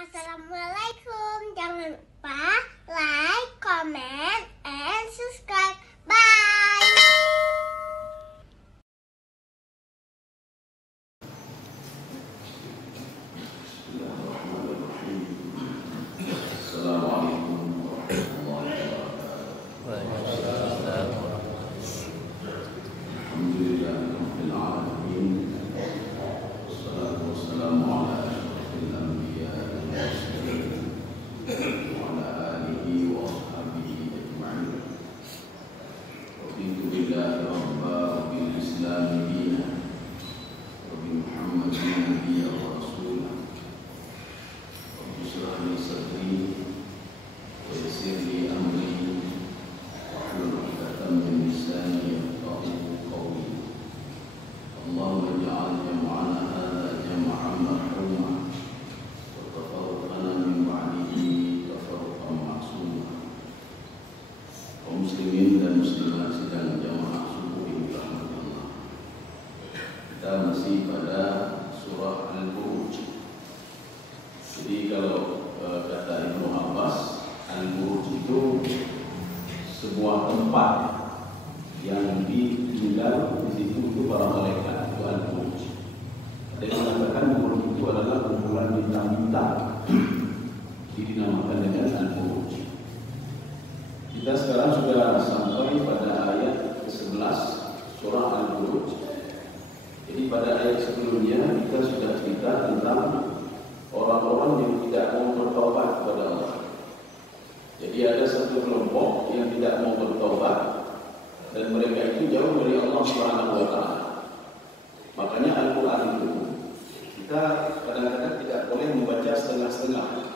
Assalamualaikum. Jangan lupa like, comment, and subscribe. Bye. Muslimin dan muslimat sidang jamaah subuh yang dirahmati Allah. Kita masih pada surah Al-Buruj. Jadi kalau kata Ibnu Abbas, Al-Buruj itu sebuah tempat yang ditinggal di situ itu para malaikat, itu Al-Buruj. Ada yang mengatakan Buruj itu adalah kumpulan bintang-bintang. Jadi dinamakan dengan Al-Buruj. Kita sekarang sudah sampai pada ayat ke-11 surah Al-Buruj. Jadi pada ayat sebelumnya kita sudah cerita tentang orang-orang yang tidak mau bertobat kepada Allah. Jadi ada satu kelompok yang tidak mau bertobat dan mereka itu jauh dari Allah Subhanahu wa taala. Makanya Al-Qur'an itu kita kadang-kadang tidak boleh membaca setengah-setengah.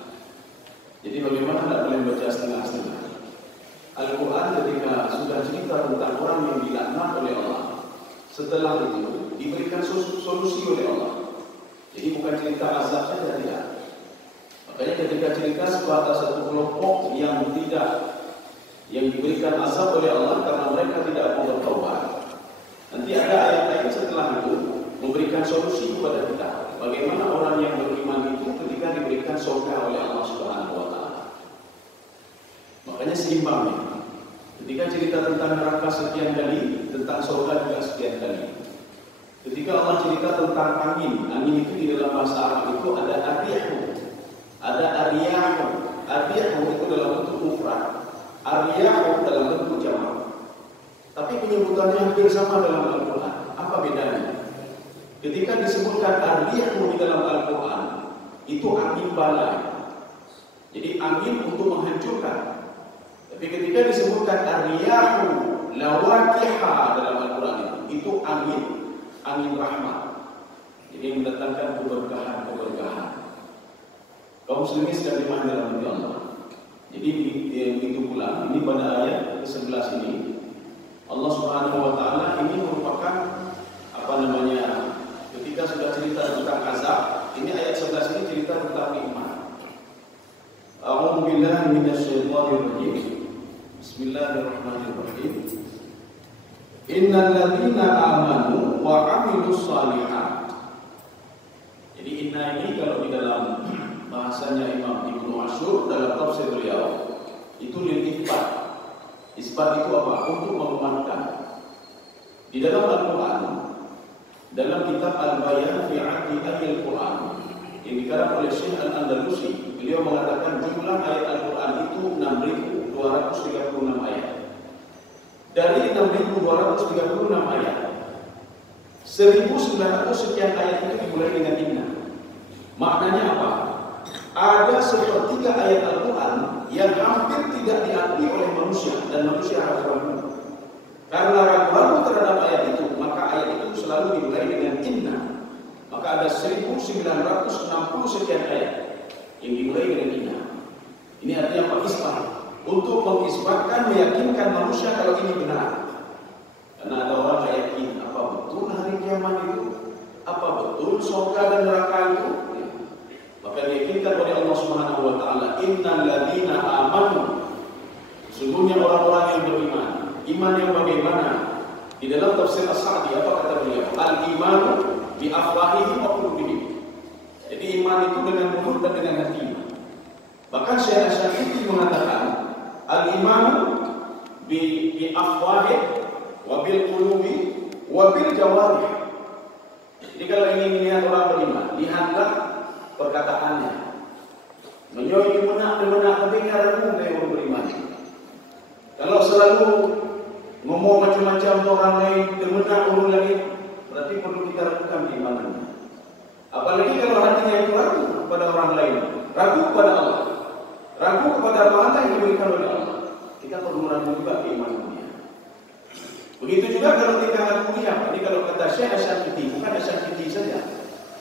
Jadi bagaimana tidak boleh membaca setengah-setengah? Al-Quran ketika sudah cerita tentang orang yang dilaknat oleh Allah, setelah itu diberikan solusi oleh Allah. Jadi bukan cerita azab saja, tidak. Makanya ketika cerita sebatas satu kelompok yang diberikan azab oleh Allah karena mereka tidak mau bertaubat, nanti ada ayat lain setelah itu memberikan solusi kepada kita. Bagaimana orang yang beriman itu ketika diberikan surga oleh Allah Subhanahu wa taala. Makanya seimbangnya. Ketika cerita tentang neraka sekian kali, tentang surga juga sekian kali. Ketika Allah cerita tentang angin itu di dalam bahasa Arab itu ada ariyahu, ada ariyahu. Ariyahu itu dalam bentuk mufrad, ariyahu dalam bentuk jamak. Tapi penyebutannya hampir sama dalam Al-Quran. Apa bedanya? Ketika disebutkan ariyahu di dalam Al-Quran, itu angin balai. Jadi angin untuk menghancurkan. Tapi ketika disebutkan ar-riyahu lawaqiha dalam Al-Quran itu angin rahmat. Jadi mendatangkan keberkahan. Kaum muslimin sedang dimana dalam hati Allah. Jadi begitu pula ini pada ayat ke-11 ini Allah Subhanahu wa taala ini merupakan ketika sudah cerita tentang azab, ini ayat 11 ini cerita tentang nikmat. A'udzu billahi minasyaitonir rajim. Bismillahirrahmanirrahim. Innal ladzina amanu wa 'amilus shalihat. Jadi inna ini kalau di dalam bahasanya Imam Ibnu Asyur dalam tafsir beliau itu lil isbat. Isbat itu apa? Untuk menguatkan. Di dalam Al-Qur'an, dalam kitab Al-Bayan fi 'addi ayatil Qur'an yang dikarang oleh Syekh Al-Andalusi, beliau mengatakan jumlah ayat Al-Quran itu 6.236 ayat. Dari 6.236 ayat, 1.900 sekian ayat itu dimulai dengan inna. Maknanya apa? Ada sepertiga ayat Al-Quran yang hampir tidak diakui oleh manusia dan manusia harus ragu. Karena ragu-ragu terhadap ayat itu, maka ayat itu selalu dimulai dengan inna. Maka ada 1.960 sekian ayat yang dimulai dengan inna. Ini artinya apa? Isbat. Untuk mengisbatkan, meyakinkan manusia kalau ini benar. Karena ada orang yang yakin, apa betul hari kiamat itu? Apa betul surga dan neraka itu? Maka diyakinkan oleh Allah Subhanahu wa taala, innal ladzina amanu. Sesungguhnya orang-orang yang beriman. Iman yang bagaimana? Di dalam tafsir As-Sa'di apa kata beliau? Al-imanu bi afwahihim wa qulubihim. Jadi iman itu dengan mulut dan dengan hati. Bahkan Syekh Asy-Syafi'i mengatakan al-iman bi afwahih wa bil qulubi wa bil jawarih. Jadi kalau ingin melihat orang beriman, lihatlah perkataannya. Menyoyi menak tapi ragu dari orang beriman. Kalau selalu ngomong macam-macam orang lain, demenak orang lain, berarti perlu kita ragukan keimanannya. Apalagi kalau hatinya itu ragu kepada orang lain, ragu kepada Allah, ragu kepada pahala yang diberikan oleh Allah, kita perlu ragu juga keimanan dia. Begitu juga kalau tingkah lakunya. Ini kalau kata Syekh Asy-Syafi'i, bukan Asy-Syafi'i saja,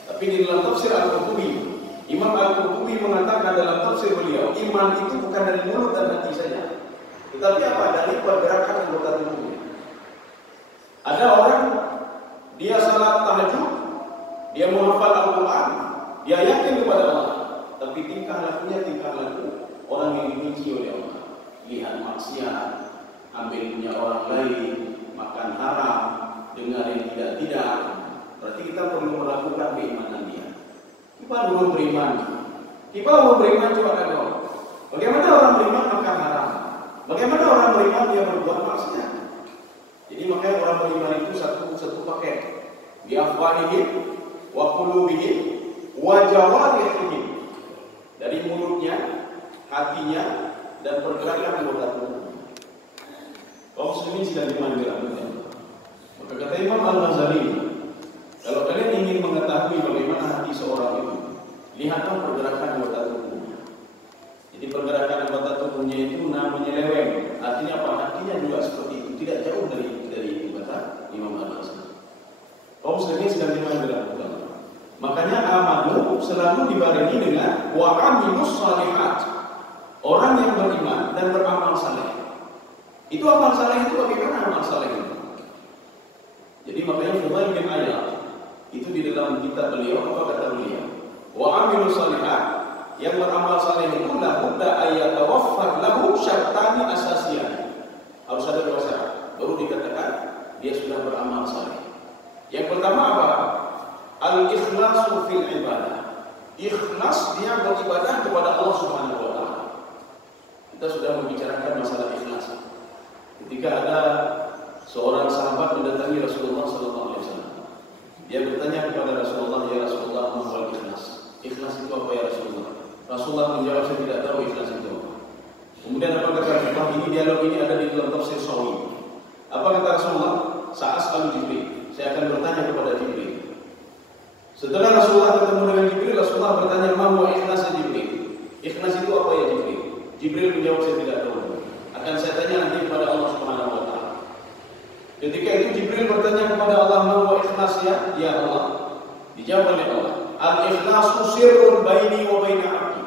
tapi di dalam tafsir Al-Qurtubi, Imam Al-Qurtubi mengatakan dalam tafsir beliau, iman itu bukan dari mulut dan hati saja, tetapi apa? Dari pergerakan anggota tubuhnya. Ada orang dia salat tahajud, dia menghafal Al-Quran, dia yakin kepada Allah, tapi tingkah lakunya tingkah laku orang yang dibenci oleh Allah. Lihat maksiat, ambil punya orang lain, makan haram, dengar yang tidak-tidak. Berarti kita perlu melakukan keimanan dia. Kita belum beriman. Kita belum beriman cuma ada. Bagaimana orang beriman makan haram? Bagaimana orang beriman dia berbuat maksiat? Jadi makanya orang beriman itu satu paket. Bi afwahihim wa qulubihim wa jawarihim. Dari mulutnya, hatinya, dan pergerakan anggota tubuhnya. Kaum muslimin sedang dimanggil. Maka kata Imam Al-Ghazali, kalau kalian ingin mengetahui bagaimana hati seorang itu, lihatlah pergerakan anggota tubuhnya. Jadi pergerakan anggota tubuhnya itu namanya menyeleweng. Artinya apa? Hatinya juga seperti itu, tidak jauh dari itu kata Imam Al-Ghazali. Kaum muslimin sedang dimanggil. Makanya amalu selalu dibarengi dengan wa amilus shalihat. Orang yang beriman dan beramal saleh. Itu amal saleh itu bagaimana amal saleh itu? Jadi makanya Fudail bin Iyad itu di dalam kitab beliau apa kata beliau? Wa amilus shalihat, yang beramal saleh itu la budda ayatawaffar lahu syartani asasiyah. Harus ada dua syarat baru dikatakan dia sudah beramal saleh. Yang pertama apa? Al-ikhlasu fil ibadah. Ikhlas dia beribadah kepada Allah Subhanahu wa taala. Kita sudah membicarakan masalah ikhlas. Ketika ada seorang sahabat mendatangi Rasulullah sallallahu alaihi wasallam. Dia bertanya kepada Rasulullah, "Ya Rasulullah, apa ikhlas? Ikhlas itu apa ya Rasulullah?" Rasulullah menjawab, "Saya tidak tahu ikhlas itu apa." Kemudian apa kata Rasulullah? Ini dialog ini ada di dalam tafsir Sawi. Apa kata Rasulullah? Saat sekali Jibril, saya akan bertanya kepada Jibril. Setelah Rasulullah ketemu dengan Jibril, Rasulullah bertanya, "Ma huwa ikhlas Jibril?" Ikhlas itu apa ya Jibril? Jibril menjawab, "Saya tidak tahu. Akan saya tanya nanti kepada Allah Subhanahu wa taala." Ketika itu Jibril bertanya kepada Allah, "Ma huwa ikhlas ya Allah?" Dijawab oleh Allah, "Al-ikhlasu sirrun baini wa baina 'abdi."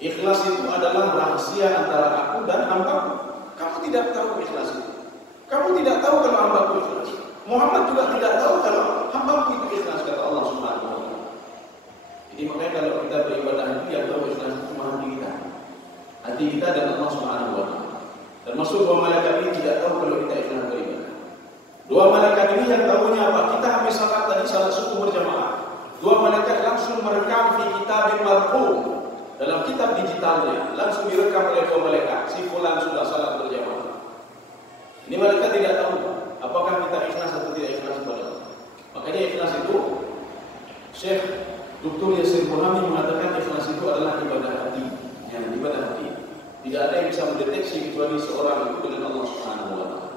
Ikhlas itu adalah rahasia antara aku dan hambaku. Kamu tidak tahu ikhlas itu. Kamu tidak tahu kalau hambaku ikhlas. Muhammad juga tidak tahu kalau hambaku itu ikhlas, kata Allah Subhanahu wa taala. Jadi makanya kalau kita beribadah itu yang tahu ikhlas itu cuma hati kita. Hati kita dan Allah Subhanahu wa taala. Termasuk dua malaikat ini tidak tahu kalau kita ikhlas beribadah. Dua malaikat ini yang tahunya apa? Kita habis salat tadi, salat subuh berjamaah. Dua malaikat langsung merekam fi kitabin marqum. Dalam kitab digitalnya langsung direkam oleh dua malaikat. Si fulan sudah salat berjamaah. Ini malaikat tidak tahu apakah kita ikhlas atau tidak ikhlas kepada Allah. Makanya ikhlas itu Syekh Dr. Yasir Burhami mengatakan ikhlas itu adalah ibadah hati. Yang ibadah hati. Tidak ada yang bisa mendeteksi kecuali seorang itu dengan Allah Subhanahu wa taala.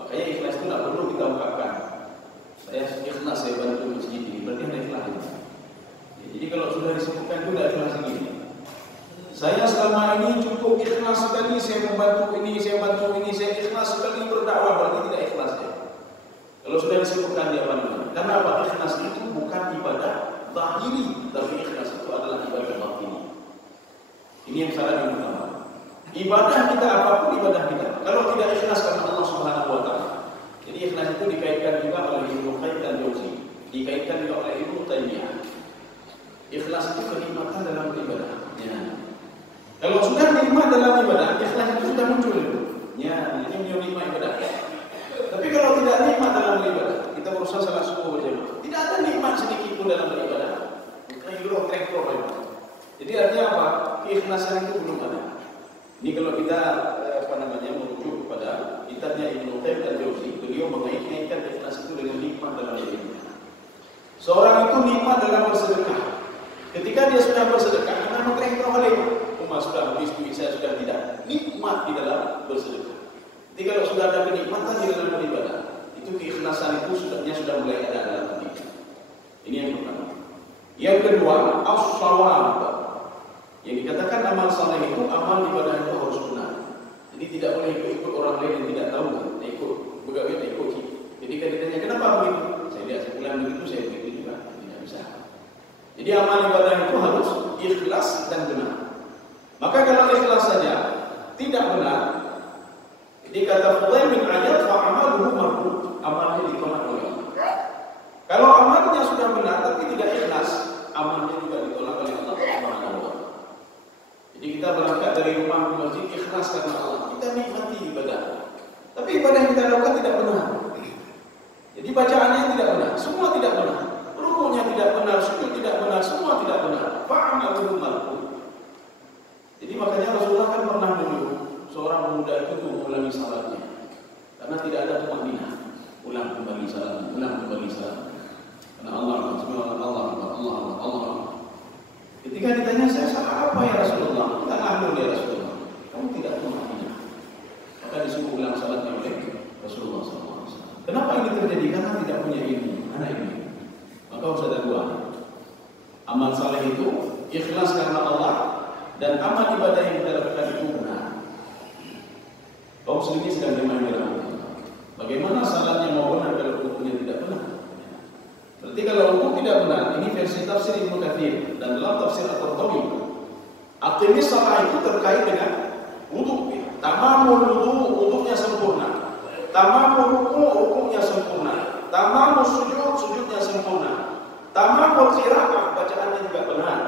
Makanya ikhlas itu tidak perlu kita ungkapkan. Saya ikhlas saya bantu masjid ini, berarti ada ikhlas. Jadi kalau sudah disebutkan itu tidak ikhlas ini. Saya selama ini cukup ikhlas sekali saya membantu ini, saya bantu ini, saya ikhlas sekali berdakwah, berarti tidak ikhlas ya. Kalau sudah disebutkan dia mana? Karena apa? Ikhlas itu bukan ibadah zahiri, tapi ikhlas itu adalah ibadah batini. Ini yang syarat yang pertama. Ibadah kita apapun ibadah kita. Kalau tidak ikhlas karena Allah Subhanahu wa taala. Jadi ikhlas itu dikaitkan juga oleh Ibnu Qayyim al-Jauzi, dikaitkan juga oleh Ibnu Taimiyah. Ikhlas itu kenikmatan dalam beribadah. Ya. Kalau sudah nikmat dalam ibadah, ikhlas itu sudah muncul. Ya, ini nikmat ibadah. Tapi kalau tidak nikmat dalam beribadah, kita berusaha salat subuh berjamaah. Tidak ada nikmat sedikit pun dalam beribadah. Jadi artinya apa? keikhlasan itu belum ada. Ini kalau kita merujuk kepada kitabnya Ibnu Qayyim al-Jauzi, beliau mengaitkan ikhlas itu dengan nikmat dalam hidup. Seorang itu nikmat dalam bersedekah. Ketika dia sudah bersedekah, karena mereka oleh rumah sudah habis, duit saya sudah tidak. Nikmat di dalam bersedekah. Jadi kalau sudah ada kenikmatan di dalam beribadah, itu keikhlasan itu sudah mulai ada dalam hati. Ini yang pertama. Yang kedua, as-shawab. Yang dikatakan amal saleh itu amal ibadah itu harus benar. Jadi tidak boleh ikut orang lain yang tidak tahu, ikut begawi, ikut. Jadi kalau ditanya kenapa begitu, saya lihat sebulan begitu, saya begitu juga, tidak bisa. Jadi amal ibadah itu harus ikhlas dan benar. Maka kalau ikhlas saja tidak benar, jadi kata Fudail bin Iyad, fa amaluhu mardud, amalnya ditolak oleh Allah. Kalau amalnya sudah benar tapi tidak ikhlas, amalnya juga ditolak oleh Allah Subhanahu wa taala. Jadi kita berangkat dari rumah ke masjid ikhlas karena Allah, kita nikmati ibadah. Tapi ibadah yang kita lakukan tidak benar. Jadi bacaannya tidak benar, semua tidak benar. Rukunya tidak benar, sujud tidak benar, semua tidak benar. Fa'amaluhu mardud. Jadi makanya Rasulullah kan pernah dulu seorang pemuda itu mengulangi salatnya karena tidak ada tumanina. Ulang kembali salatnya, ulang kembali salatnya. Karena Allah. Ketika ditanya, saya salah apa ya Rasulullah? Kita ngahlu ya Rasulullah. Kamu tidak tumanina. Maka disuruh ulang salatnya oleh Rasulullah SAW. Kenapa ini terjadi? Karena tidak punya ilmu, anak ilmu. Maka harus ada dua. Amal saleh itu ikhlas karena Allah, dan amal ibadah yang kita lakukan itu benar. Kaum muslimin sedang dimana-mana. Bagaimana salatnya mau benar kalau hukumnya tidak benar? Berarti kalau hukum tidak benar, ini versi tafsir Ibnu Katsir dan dalam tafsir At-Tabari, aqimis salat itu terkait dengan wudu. Tamamul wudu, wudunya sempurna. Tamamul ruku, rukunya sempurna. Tamamul sujud, sujudnya sempurna. Tamamul qiraah, bacaannya juga benar.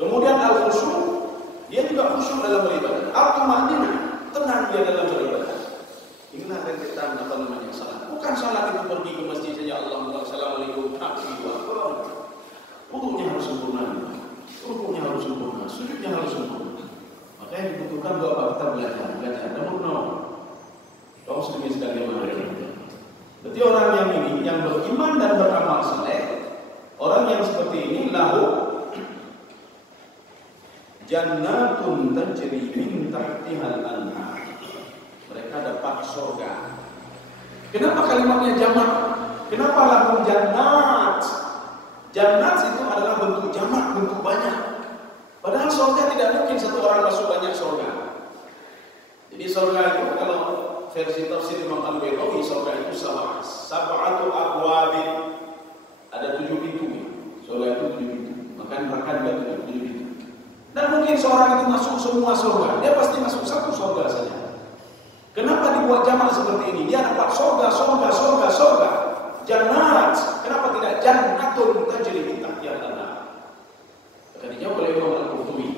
Kemudian al-khusyuk, dia juga khusyuk dalam beribadah. Al-tumanninah, tenang dia dalam beribadah. Inilah rentetan salat. Bukan salat itu pergi ke masjid saja Allah assalamualaikum wudunya harus sempurna, rukunya harus sempurna, sujudnya harus sempurna. Makanya dibutuhkan doa kita belajar. Namun kau sedemikian sekali mana? Berarti orang yang ini yang beriman dan beramal saleh, orang yang seperti ini lahu jannatun tajri min tahtihal anhar. Mereka dapat surga. Kenapa kalimatnya jamak? Kenapa lahum jannat? Jannat itu adalah bentuk jamak, bentuk banyak. Padahal surga tidak mungkin satu orang masuk banyak surga. Jadi surga itu kalau versi tafsir Imam Al-Baydawi, surga itu sab'atu abwabin. Ada 7 pintu. Surga itu 7 pintu. Maka neraka juga 7 pintu. Dan mungkin seorang itu masuk semua surga. Dia pasti masuk satu surga saja. Kenapa dibuat jamak seperti ini? Dia dapat surga. Jannat. Kenapa tidak jannatun tajri min tahtiha al-anhar? Tadinya oleh Imam Al-Qurtubi.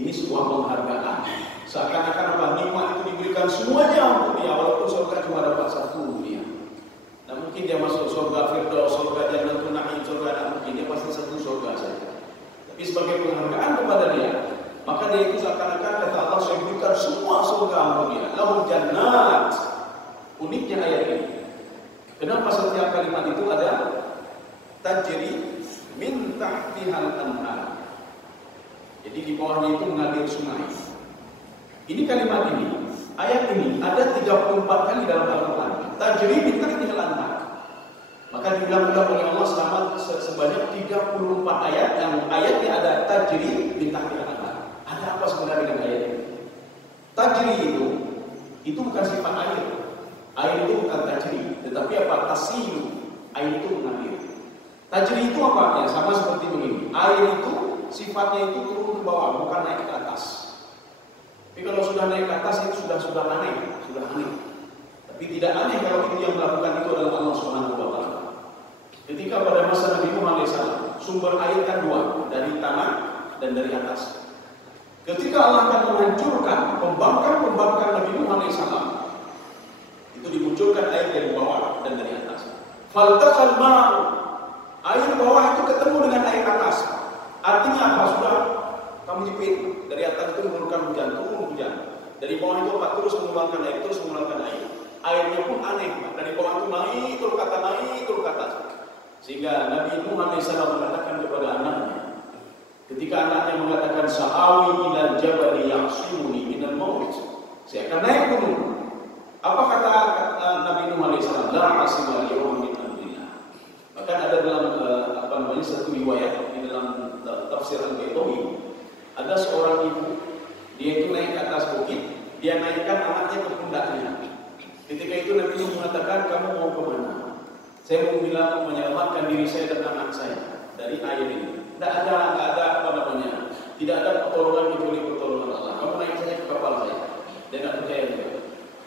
Ini sebuah penghargaan. Seakan-akan apa nikmat itu diberikan semuanya untuk dia, walaupun surga cuma dapat satu dia. Nah mungkin dia masuk surga Firdaus, surga Jannatul Na'im, surga tidak mungkin dia pasti satu surga saja. Tapi sebagai penghargaan kepada dia, maka dia itu seakan-akan kata Allah saya berikan semua surga untuk dia. Lahum jannat. Uniknya ayat ini. Kenapa setiap kalimat itu ada tajri min tahtihal anhar. Jadi di bawahnya itu mengalir sungai. Ini kalimat ini, ayat ini ada 34 kali dalam Al-Quran. Tajri min tahtihal anhar. Maka diulang-ulang oleh Allah selama sebanyak 34 ayat yang ayatnya ada tajri min tahtihal anhar. Ada apa sebenarnya dengan ayat ini? Tajri itu bukan sifat air. Air itu bukan tajri, tetapi apa? Tasilu. Air itu mengalir. Tajri itu apa? Ya sama seperti begini. Air itu sifatnya itu turun ke bawah, bukan naik ke atas. Tapi kalau sudah naik ke atas itu sudah aneh. Tapi tidak aneh kalau itu yang melakukan itu adalah Allah Subhanahu wa taala. Ketika pada masa Nabi Nuh alaihissalam, sumber air kan 2, dari tanah dan dari atas. Ketika Allah akan menghancurkan pembangkang Nabi Nuh alaihissalam, itu dimunculkan air dari bawah dan dari atas. Faltaqal ma'u, air bawah itu ketemu dengan air atas. Artinya apa? Sudah Kamu jepit dari atas itu menurunkan hujan, turun hujan. Dari bawah itu apa? Terus mengeluarkan air, terus mengeluarkan air. Airnya pun aneh, dari bawah itu naik turun ke atas. Sehingga Nabi Nuh alaihissalam mengatakan kepada anaknya, ketika anaknya mengatakan sa'awi ilal jabali ya'simuni minal maut, saya akan naik gunung. Apa kata Nabi Nuh alaihissalam? La asima al-yawma min amrillah. Bahkan ada dalam satu riwayat di dalam tafsir Al-Baitawi, ada seorang ibu, dia itu naik ke atas bukit, dia naikkan anaknya ke pundaknya. Ketika itu Nabi Nuh mengatakan, kamu mau ke mana? Saya mau bilang menyelamatkan diri saya dan anak saya dari air ini. Tidak ada tidak ada pertolongan kecuali pertolongan Allah. Kamu naik saja ke kapal saya. Dia tidak percaya juga.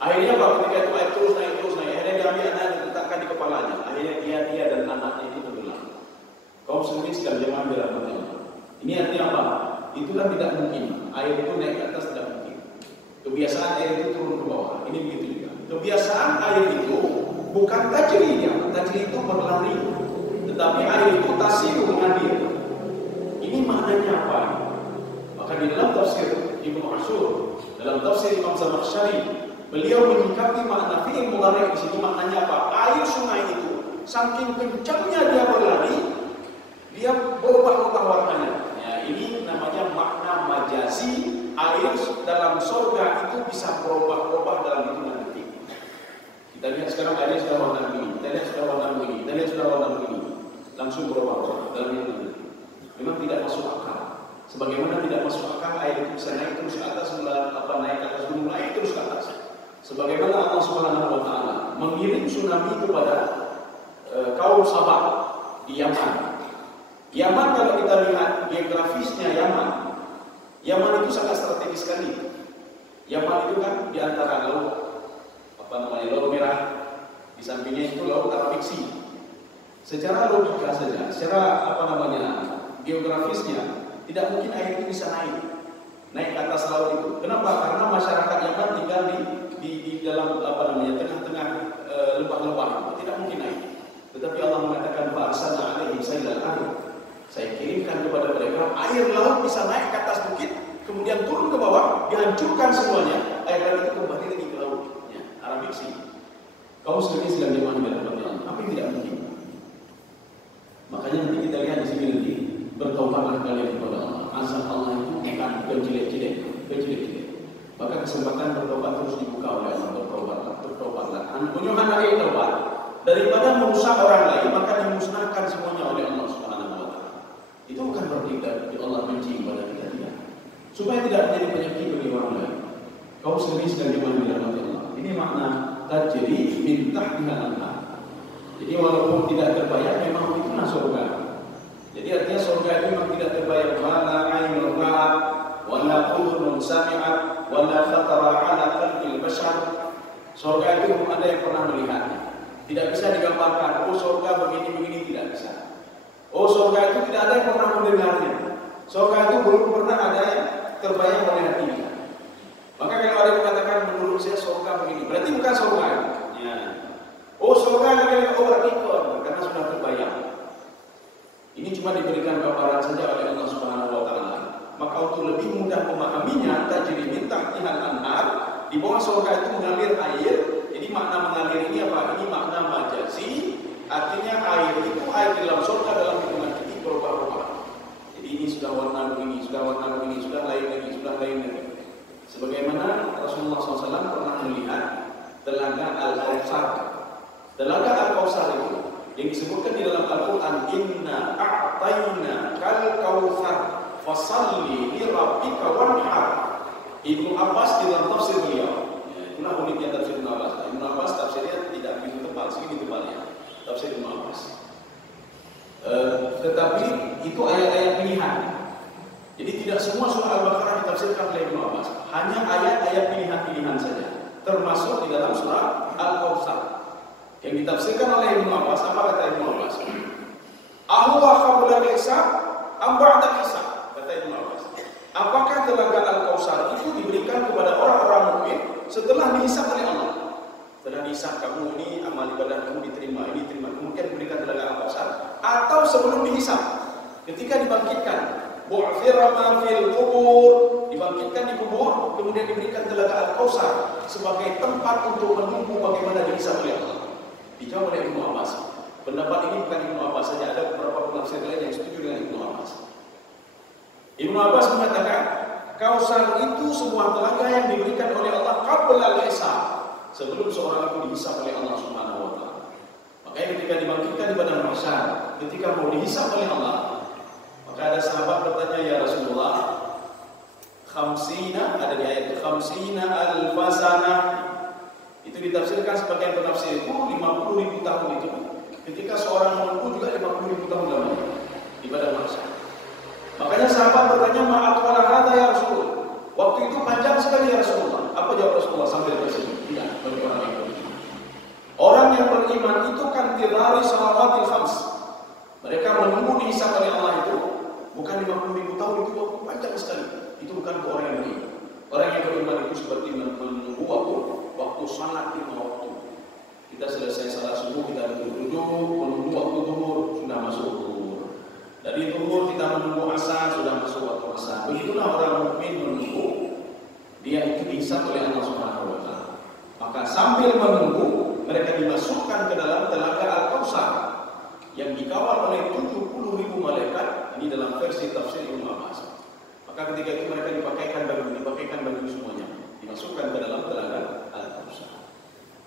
Akhirnya apa? Ketika itu air terus naik. Akhirnya dia ambil anak dan letakkan di kepalanya. Akhirnya dia dan anaknya itu tenggelam. Kaum muslimin sekalian jemaah dirahmati Allah. Ini artinya apa? Itulah tidak mungkin. Air itu naik ke atas tidak mungkin. Kebiasaan air itu turun ke bawah. Ini begitu juga. Kebiasaan air itu bukan tajri itu berlari, tetapi air itu tasiru mengalir. Ini maknanya apa? Maka di dalam tafsir Ibnu Ashur, dalam tafsir Imam Zamakhsyari, beliau menyikapi makna fi'il mudhari' di sini maknanya apa? Air sungai itu saking kencangnya dia berlari, dia berubah-ubah warnanya. Ya, ini namanya makna majazi. Air dalam surga itu bisa berubah-ubah dalam hitungan detik. Kita lihat sekarang airnya sudah warna begini, kita lihat sudah warna begini, kita lihat sudah warna begini, langsung berubah-ubah dalam hitungan detik. Memang tidak masuk akal. Sebagaimana tidak masuk akal air itu bisa naik terus ke atas, naik ke atas gunung, naik terus ke atas. Sebagaimana Allah Subhanahu wa taala mengirim tsunami kepada kaum Sabah di Yaman. Yaman kalau kita lihat geografisnya Yaman itu sangat strategis sekali. Yaman itu kan di antara laut Laut Merah, di sampingnya itu Laut Arabik Sea. Secara logika saja, secara geografisnya tidak mungkin air itu bisa naik ke atas laut itu. Kenapa? Karena masyarakat Yaman tinggal di dalam tengah-tengah lembah-lembah, tidak mungkin naik. Tetapi Allah mengatakan ba'sana 'alaihim sailal air. Saya kirimkan kepada mereka air laut bisa naik ke atas bukit, kemudian turun ke bawah, dihancurkan semuanya, air laut itu kembali lagi ke lautnya, Arabik Sea. Kaum muslimin sedang jemaah dirahmati Allah, apa yang tidak mungkin? Makanya nanti kita lihat di sini nanti, bertaubatlah kalian kepada Allah. Azab Allah itu bukan berjelek-jelek. Maka kesempatan bertaubat terus dibuka oleh Allah. Bertaubatlah. Penyuhan air taubat daripada merusak orang lain, maka dimusnahkan semuanya oleh Allah Subhanahu wa taala. Itu bukan berarti Allah benci kepada kita, tidak. Supaya tidak menjadi penyakit bagi orang lain. Kaum muslimin sedang jemaah dirahmati Allah. Ini makna tajri min tahtiha al-anhar. Jadi walaupun tidak terbayang, memang itulah surga. Jadi artinya surga itu memang tidak terbayang. Wala ainun ra'at, wala udhunun sami'at, wala khatara ala qalbil bashar. Surga itu belum ada yang pernah melihatnya. Tidak bisa digambarkan. Oh surga begini-begini, tidak bisa. Oh surga itu tidak ada yang pernah mendengarnya. Surga itu belum pernah ada yang terbayang oleh hati kita. Maka kalau ada yang mengatakan menurut saya surga begini, berarti bukan surga. Ya. Oh surga yang berarti karena sudah terbayang. Ini cuma diberikan gambaran saja oleh Allah Subhanahu wa taala. Maka untuk lebih mudah memahaminya, tajri min tahtihal anhar, di bawah surga itu mengalir air. Jadi makna mengalir ini apa? Ini makna majazi. Artinya air itu air di dalam surga dalam hitungan detik berubah-ubah. Jadi ini sudah warna begini, sudah lain lagi. Sebagaimana Rasulullah SAW pernah melihat telaga Al-Kautsar. Telaga Al-Kautsar itu yang disebutkan di dalam Al-Quran, Inna a'tayna kal kautsar fasalli li rabbika wanhar. Ibnu Abbas di dalam tafsir beliau, itulah uniknya tafsir Ibnu Abbas. Ibnu Abbas tafsirnya tidak begitu tebal, segini tebalnya tafsir Ibnu Abbas. Tetapi itu ayat-ayat pilihan. Jadi tidak semua surah Al-Baqarah ditafsirkan oleh Ibnu Abbas, hanya ayat-ayat pilihan-pilihan saja, termasuk di dalam surah Al-Kautsar. Yang ditafsirkan oleh Ibnu Abbas, apa kata Ibnu Abbas? Ahwa qabla al-hisab am ba'da al-hisab, kata Ibnu Abbas. Apakah telaga Al-Kautsar itu diberikan kepada orang-orang mukmin setelah dihisab oleh Allah? Setelah dihisab, kamu ini amal ibadah kamu diterima, ini diterima, kemudian diberikan telaga Al-Kautsar, atau sebelum dihisab, ketika dibangkitkan, Bu'thira ma fil qubur, dibangkitkan di kubur, kemudian diberikan telaga Al-Kautsar sebagai tempat untuk menunggu bagaimana dihisab oleh Allah. Dijawab oleh Ibnu Abbas. Pendapat ini bukan Ibnu Abbas saja, ada beberapa penafsir lain yang setuju dengan Ibnu Abbas. Ibnu Abbas mengatakan, Kautsar itu sebuah telaga yang diberikan oleh Allah qabla al-hisab, sebelum seorang itu dihisab oleh Allah Subhanahu wa taala. Makanya ketika dibangkitkan di padang mahsyar, ketika mau dihisab oleh Allah, maka ada sahabat bertanya, ya Rasulullah, khamsina, ada di ayat khamsina al-fasanah, itu ditafsirkan sebagian penafsir itu 50.000 tahun itu. Ketika seorang menunggu juga 50.000 tahun lamanya di padang mahsyar. Makanya sahabat bertanya, ma'at wala hadza ya Rasulullah. Waktu itu panjang sekali ya Rasulullah. Apa jawab Rasulullah sampai tersebut? Tidak, bagi orang yang beriman. Orang yang beriman itu kan tirari salawatil khams. Mereka menunggu dihisab oleh Allah itu bukan 50.000 tahun, itu waktu panjang sekali. Itu bukan untuk orang yang beriman. Orang yang beriman itu seperti menunggu waktu salat 5 waktu. Kita selesai salat subuh, kita duduk menunggu waktu zuhur, sudah masuk zuhur. Dari zuhur kita menunggu asar, sudah masuk waktu asar. Begitulah orang mukmin menunggu dia itu dihisab oleh Allah Subhanahu wa taala. Maka sambil menunggu, mereka dimasukkan ke dalam telaga Al-Kautsar yang dikawal oleh 70.000 malaikat. Ini dalam versi tafsir Ibnu Abbas. Maka ketika itu mereka dipakaikan baju semuanya, dimasukkan ke dalam telaga Al-Kautsar.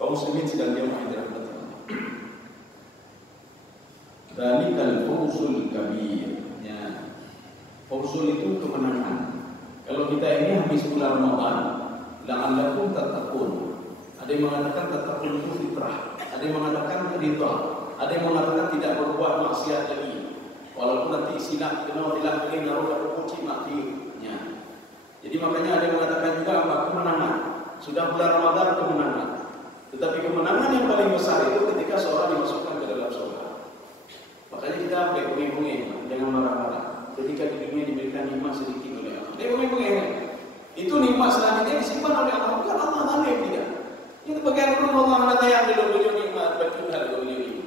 Kaum muslimin sedang jamaah yang dirahmati Allah. Dzalikal fawzul kabir. Ya. Fawzul itu kemenangan. Kalau kita ini habis bulan Ramadan, la'allakum tattaqun. Ada yang mengatakan tattaqun itu fitrah, ada yang mengatakan ridha, ada yang mengatakan tidak berbuat maksiat lagi. Walaupun nanti istilah kenal tidak boleh naruh kunci matinya. Jadi makanya ada yang mengatakan juga apa? Kemenangan. Sudah bulan Ramadan kemenangan. Tetapi kemenangan yang paling besar itu ketika seorang dimasukkan ke dalam surga. Makanya kita bengong-bengong dengan marah-marah. Ketika di dunia diberikan nikmat sedikit oleh Allah, bengong-bengong. Itu nikmat selanjutnya disimpan oleh Allah. Bukan Allah zalim, tidak. Itu bagian Allah Taala yang belum nikmat betul hal ini.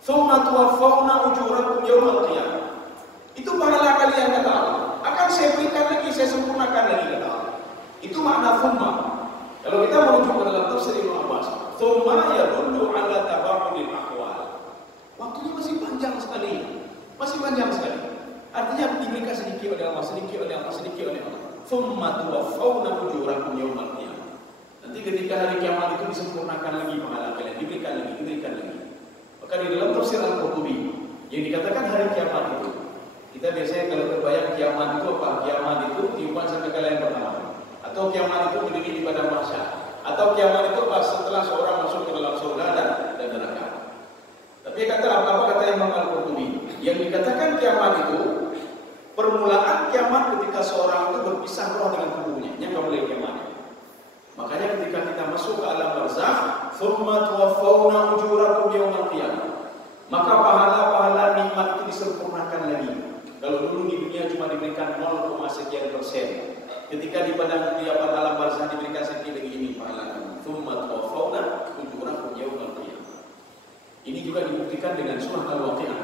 Tsumma tuwaffawna ujurakum yaumal qiyamah. Itu pahala kalian kata Allah. Akan saya berikan lagi, saya sempurnakan lagi kata Allah. Itu makna tsumma. Kalau kita merujuk ke dalam tafsir Ibnu Abbas, tsumma yadullu ala tabaqudil ahwal. Waktunya masih panjang sekali. Masih panjang sekali. Artinya diberikan sedikit oleh Allah, sedikit oleh Allah, sedikit oleh Allah. Tsumma tuwaffawna ujurakum yaumal qiyamah. Nanti ketika hari kiamat itu disempurnakan lagi pahala kalian, diberikan lagi, diberikan lagi. Maka di dalam tafsir Al-Qurtubi yang dikatakan hari kiamat itu, kita biasanya kalau terbayang kiamat itu apa? Kiamat itu tiupan sangkakala yang pertama, atau kiamat itu berdiri di padang mahsyar, atau kiamat itu pas setelah seorang masuk ke dalam surga dan neraka. Tapi kata apa kata Imam Al-Qurtubi? Yang dikatakan kiamat itu permulaan kiamat ketika seorang itu berpisah roh dengan tubuhnya, yang mulai kiamat. Makanya ketika kita masuk ke alam barzakh, tsumma tuwaffawna ujurakum yaumal qiyamah. Maka pahala-pahala nikmat itu disempurnakan lagi. Kalau dulu di dunia cuma diberikan 0, sekian persen. Ketika di padang alam barzakh diberikan sedikit lagi ini pahalanya. Tsumma tuwaffawna ujurakum yaumal qiyamah. Ini juga dibuktikan dengan surah Al-Waqiah.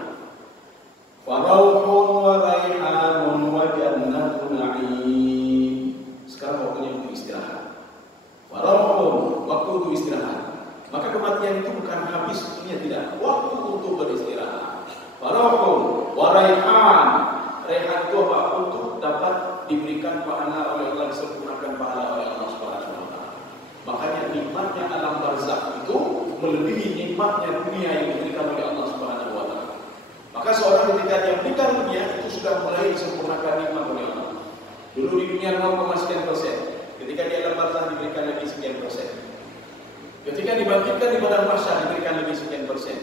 Farauhun wa raihanun wa jannatun na'im. Sekarang waktunya untuk istirahat. Farauhun, waktu untuk istirahat. Maka kematian itu bukan habis, ini tidak. Waktu untuk beristirahat. Farauhun wa raihan. Raihan itu apa? Untuk dapat diberikan pahala oleh Allah, disempurnakan pahala oleh Allah Subhanahu wa taala. Makanya nikmatnya alam barzakh itu melebihi nikmatnya dunia yang diberikan oleh Allah Subhanahu wa taala. Maka seorang ketika dia meninggal dunia itu sudah mulai disempurnakan nikmat oleh Allah. Dulu di dunia 0,sekian persen. Ketika dia alam barzakh diberikan lagi sekian persen. Ketika dibangkitkan di padang mahsyar diberikan lagi sekian persen.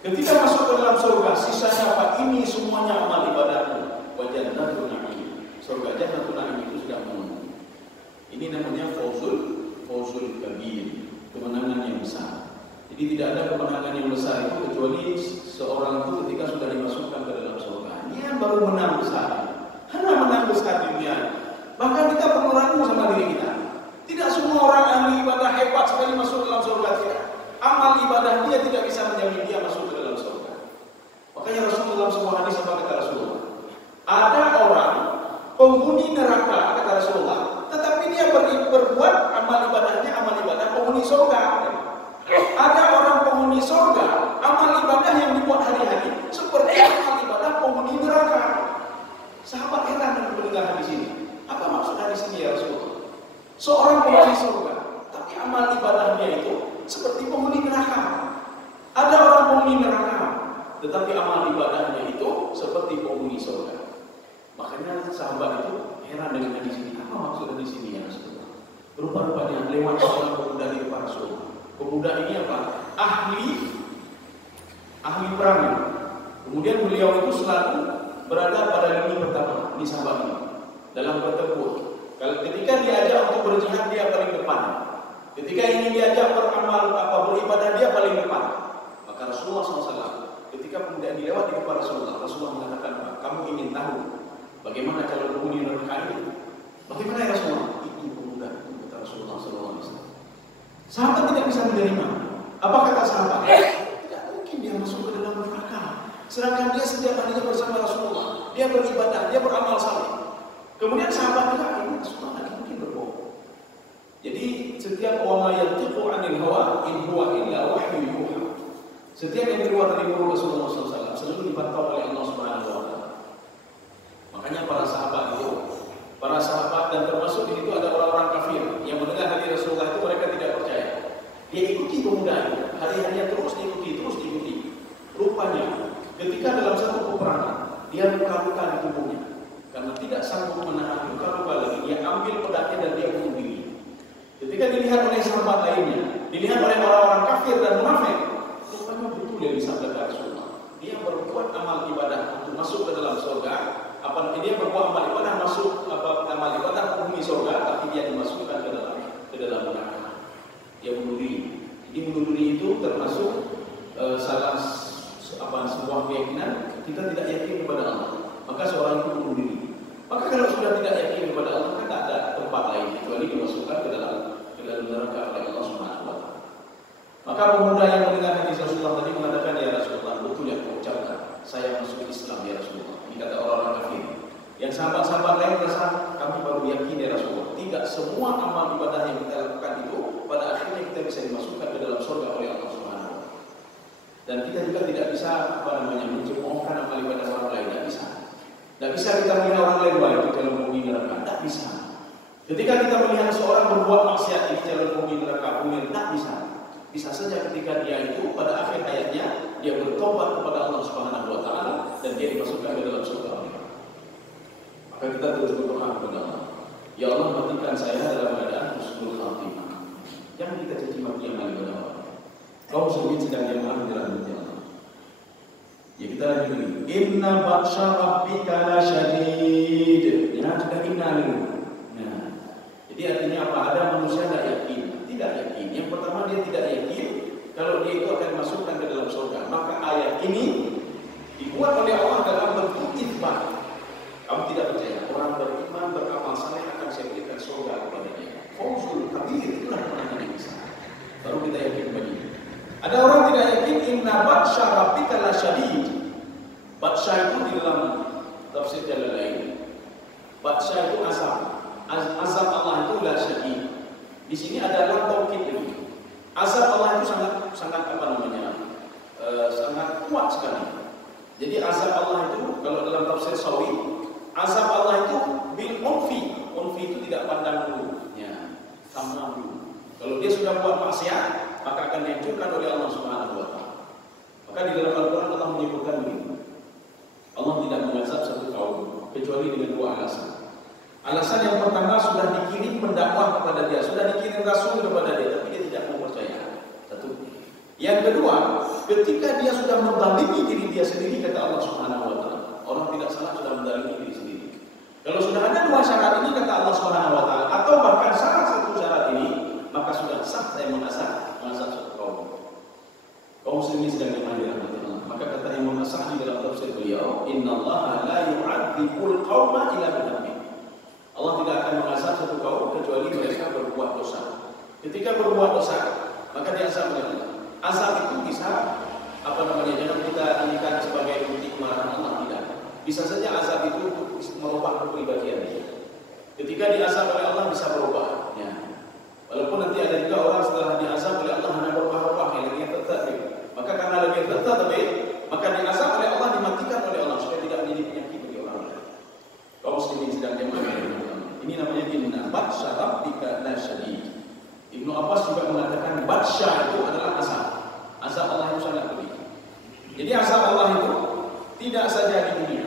Ketika masuk ke dalam surga, sisanya apa? Ini semuanya amal ibadahmu. Wa jannatun na'im. Surga jannatun na'im itu sudah menunggu. Ini namanya fawzul kabir, kemenangan yang besar. Jadi tidak ada kemenangan yang besar itu kecuali seorang itu ketika sudah dimasukkan ke dalam surga. Dia baru menang besar. Hanya menang besar di dunia. Bahkan kita perlu ragu sama diri kita. Tidak semua orang ahli ibadah hebat sekali masuk dalam surga, tidak. Amal ibadah dia tidak bisa menjamin dia masuk ke dalam surga. Makanya Rasulullah dalam sebuah hadis apa kata Rasulullah? Ada orang penghuni neraka kata Rasulullah, tetapi dia berbuat amal ibadahnya amal ibadah penghuni surga. Ada orang penghuni surga, amal ibadah yang dibuat hari-hari seperti amal ibadah penghuni neraka. Sahabat heran dengan mendengar hadis ini. Apa maksud hadis ini ya Rasulullah? Seorang penghuni surga, tapi amal ibadahnya itu seperti penghuni neraka. Ada orang penghuni neraka, tetapi amal ibadahnya itu seperti penghuni surga. Makanya sahabat itu heran dengan hadis ini. Apa maksud hadis ini ya Rasulullah? Rupa-rupanya lewat seorang pemuda di depan Rasulullah. Pemuda ini apa? Ahli perang. Kemudian beliau itu selalu berada pada lini pertama di sahabat ini dalam bertempur. Kalau ketika diajak untuk berjihad dia paling depan. Ketika ingin diajak beribadah dia paling depan. Maka Rasulullah SAW ketika pemuda ini lewat di depan Rasulullah mengatakan, kamu ingin tahu bagaimana calon penghuni neraka ini? Bagaimana ya Rasulullah? Itu pemuda, kata Rasulullah SAW. Sahabat tidak bisa menerima. Apa kata sahabat? Tidak mungkin dia masuk ke dalam neraka. Sedangkan dia setiap harinya bersama Rasulullah. Dia beribadah, dia beramal saleh. Kemudian sahabat juga ini Rasulullah lagi mungkin berbohong. Jadi setiap wa ma yantiqu 'anil hawa in huwa illa wahyu yuha. Setiap yang keluar dari mulut Rasulullah SAW selalu dipantau oleh Allah Subhanahu wa taala. Makanya para sahabat dan termasuk di situ ada orang-orang kafir yang mendengar hadis Rasulullah itu mereka tidak percaya. Dia ikuti pemuda itu, hari-harinya terus diikuti. Rupanya ketika dalam satu peperangan dia luka-luka di tubuhnya karena tidak sanggup menahan luka-luka lagi, dia ambil pedangnya dan dia bunuh diri. Ketika dilihat oleh sahabat lainnya, dilihat oleh orang-orang kafir dan munafik, rupanya betul yang disabdakan Rasulullah. Dia berbuat amal ibadah untuk masuk ke dalam surga. Dia berbuat amal ibadah amal ibadah penghuni surga, tapi dia dimasukkan ke dalam neraka. Dia bunuh diri. Jadi bunuh diri itu termasuk sebuah keyakinan kita tidak yakin kepada Allah. Maka seorang itu bunuh diri. Maka kalau sudah tidak yakin kepada Allah, maka tak ada tempat lain kecuali dimasukkan ke dalam neraka oleh Allah Subhanahu wa taala. Maka pemuda yang mendengar hadis Rasulullah tadi mengatakan, ya Rasulullah, betul yang kau ucapkan, saya masuk Islam ya Rasulullah. Ini kata orang-orang kafir. Yang sahabat-sahabat lain merasa, kami baru yakin ya Rasulullah. Tidak semua amal ibadah yang kita lakukan itu pada akhirnya kita bisa dimasukkan ke dalam surga oleh Allah Subhanahu wa taala. Dan kita juga tidak bisa mencemoohkan amal ibadah orang lain, tidak bisa. Tidak bisa kita melihat orang lain baik dalam penghuni neraka, tidak bisa. Ketika kita melihat seorang berbuat maksiat di dalam penghuni neraka, tidak bisa. Bisa saja ketika dia itu pada akhir hayatnya dia bertobat kepada Allah Subhanahu wa taala dan dia dimasukkan ke dalam surga. Maka kita terus berdoa kepada Allah. Ya Allah, matikan saya dalam keadaan husnul khatimah. Jangan kita caci maki amal ibadah Allah. Kau sendiri sedang jamaah di rahmat Allah. Ya kita lanjut ini. Inna batsha rabbika lasyadid. Ya sudah inna dulu. Nah, jadi artinya apa? Ada manusia tidak yakin. Yang pertama dia tidak yakin kalau dia itu akan masukkan ke dalam surga. Maka ayat ini dibuat oleh Allah dalam bentuk itsbat. Kamu tidak percaya orang beriman beramal saleh akan saya berikan surga kepada dia. Fawzul kabir, itulah kemenangan yang besar. Baru kita yakin begini. Ada orang tidak yakin inna batsha rabbika lasyadid. Batsha itu di dalam tafsir Jalalain. Batsha itu azab. Azab Allah itu lasyadid. Di sini ada lam taukid ini. Azab Allah itu sangat sangat kuat sekali. Jadi azab Allah itu kalau dalam tafsir Sawi, azab Allah itu bil unfi. Unfi itu tidak pandang dulu, ya, tamam dulu. Kalau dia sudah buat maksiat, maka akan dihancurkan oleh Allah Subhanahu wa taala. Maka di dalam Al-Qur'an Allah menyebutkan begini. Allah tidak mengazab satu kaum kecuali dengan dua alasan. Alasan yang pertama, sudah dikirim pendakwah kepada dia, sudah dikirim rasul kepada dia, tapi dia tidak mau percaya. Satu. Yang kedua, ketika dia sudah menzalimi diri dia sendiri, kata Allah Subhanahu wa taala. Orang tidak salah sudah menzalimi diri sendiri. Kalau sudah ada dua syarat ini, kata Allah Subhanahu wa taala, atau bahkan salah satu syarat ini, maka sudah sah saya mengazab satu kaum. Kaum muslimin sedang dimandir Allah. Maka kata Imam As-Sa'di dalam tafsir beliau, innallaha la yu'adzibul qauma illa bidhanbi. Allah tidak akan mengazab satu kaum kecuali mereka berbuat dosa. Ketika berbuat dosa, maka diazab oleh Allah. Azab itu bisa jangan kita jadikan sebagai bukti kemarahan Allah, tidak. Bisa saja azab itu untuk merubah kepribadian. Ketika diazab oleh Allah bisa berubah. Ya. Walaupun nanti ada juga orang setelah diazab oleh Allah hanya berubah-ubah yang lagi tetap. Maka karena lagi tetap maka diazab oleh Allah, dimatikan oleh Allah supaya tidak menjadi penyakit bagi orang lain. Kaum muslimin sedang jemaah. Ini namanya inna batsha rabbika la syadid. Ibnu Abbas juga mengatakan batsha itu adalah azab. Azab Allah itu sangat pedih. Jadi azab Allah itu tidak saja di dunia,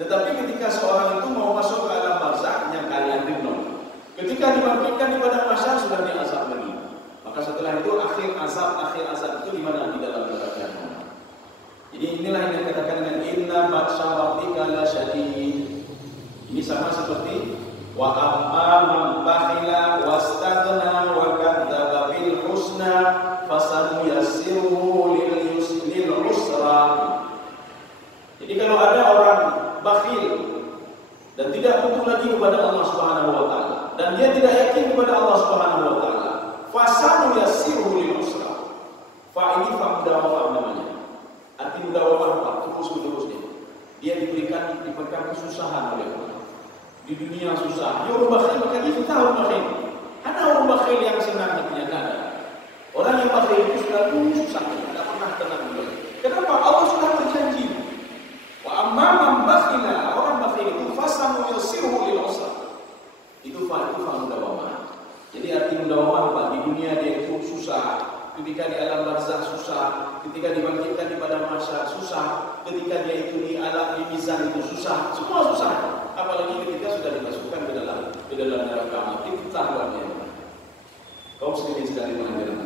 tetapi ketika seorang itu mau masuk ke alam barzakh yang kalian dengar, ketika dibangkitkan di padang mahsyar sudah diazab lagi. Maka setelah itu akhir azab itu di mana? Di dalam neraka jahanam. Jadi inilah yang dikatakan dengan inna batsha rabbika la syadid. Ini sama seperti wa amma man bakhila wastaghna wa kadzdzaba bil husna fasanuyassiruhu lil usra. Jadi kalau ada orang bakhil dan tidak butuh lagi kepada Allah Subhanahu wa taala dan dia tidak yakin kepada Allah Subhanahu wa taala, fasanuyassiruhu lil usra. Fa ini fa mudawamah namanya. Arti mudawamah terus dia. Dia diberikan kesusahan oleh Allah. Di dunia susah. Dia orang bakhil, maka dia tahu bakhil. Ada orang bakhil yang senang hatinya, ada. Orang yang bakhil itu selalu susah, tidak pernah tenang dulu. Kenapa? Allah sudah berjanji. Wa amma man bakhila, orang bakhil itu fasanuyassiruhu lil usra. Itu mudawamah. Jadi arti mudawamah apa? Di dunia dia itu susah. Ketika di alam barzakh susah, ketika dibangkitkan di padang mahsyar susah, ketika dia itu di alam mizan itu susah, semua susah. Apalagi ketika sudah dimasukkan ke dalam neraka mati, itu tahuannya. Kaum muslimin sedang dimanjakan.